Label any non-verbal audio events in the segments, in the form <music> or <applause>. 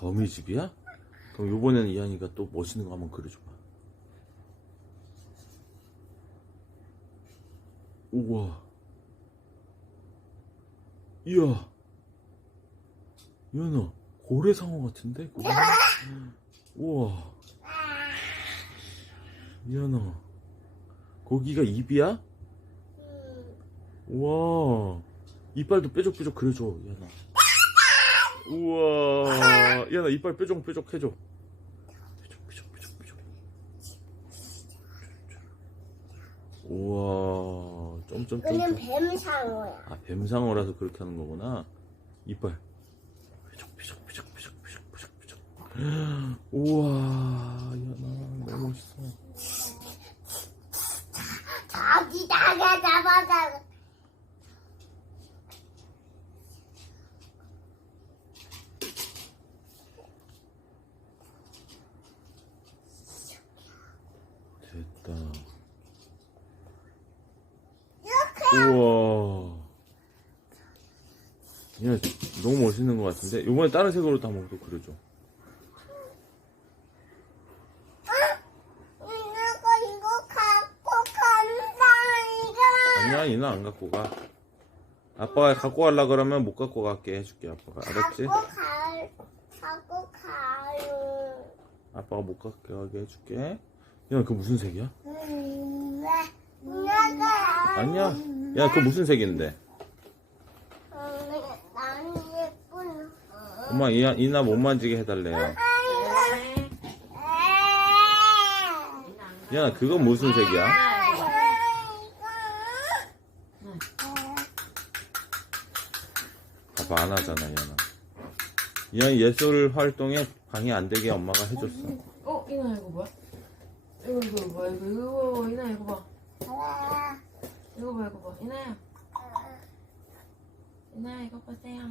거미집이야? 그럼 요번에는 이한이가 또 멋있는 거 한번 그려줘봐. 우와. 이야. 이한아, 고래상어 같은데? 그거? 우와. 이한아. 거기가 입이야? 우와. 이빨도 뾰족뾰족 그려줘, 이한아. 우와. 이한아, 이빨 뾰족 뾰족 해줘. 뾰족 뾰족 뾰족 뾰족. 우와. 점점점. 그는 뱀상어야. 아, 뱀상어라서 그렇게 하는 거구나. 이빨. 뾰족 뾰족 뾰족 뾰족 뾰족 뾰족. <gasps> 우와. 이한아, 너무 멋있어. 저기 다가 잡아다. 됐다. 우와. 야, 너무 멋있는 것 같은데? 이번에 다른 색으로 도 한번 또 그려줘. 이거 이거 갖고 간다 이거. 아니야, 이는 안 갖고 가. 아빠가 갖고 가려 그러면 못 갖고 갈게 해줄게, 아빠가. 알았지? 갖고 갈 갖고 가요. 아빠가 못 갖고 가게 해줄게. 야, 그거 무슨 색이야? 아니야. 야, 그거 무슨 색인데? 엄마, 이, 이나 못 만지게 해달래요. 야, 그건 무슨 색이야? 봐봐, 안 하잖아, 얘는. 이한 예술 활동에 방해 안 되게 엄마가 해줬어. 어, 이나 이거 뭐야? 이거 이거 뭐야? 이거 이거 이나 이거 봐. 이거 봐 이거 봐. 이나야. 이나 이거 보세요.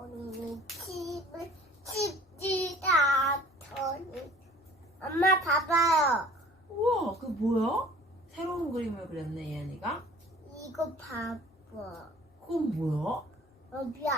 우리 집을 집지다 더니 엄마 봐봐요 우와, 그 뭐야? 새로운 그림을 그렸네, 예은이가. 이거 봐봐 그건 뭐야? 여기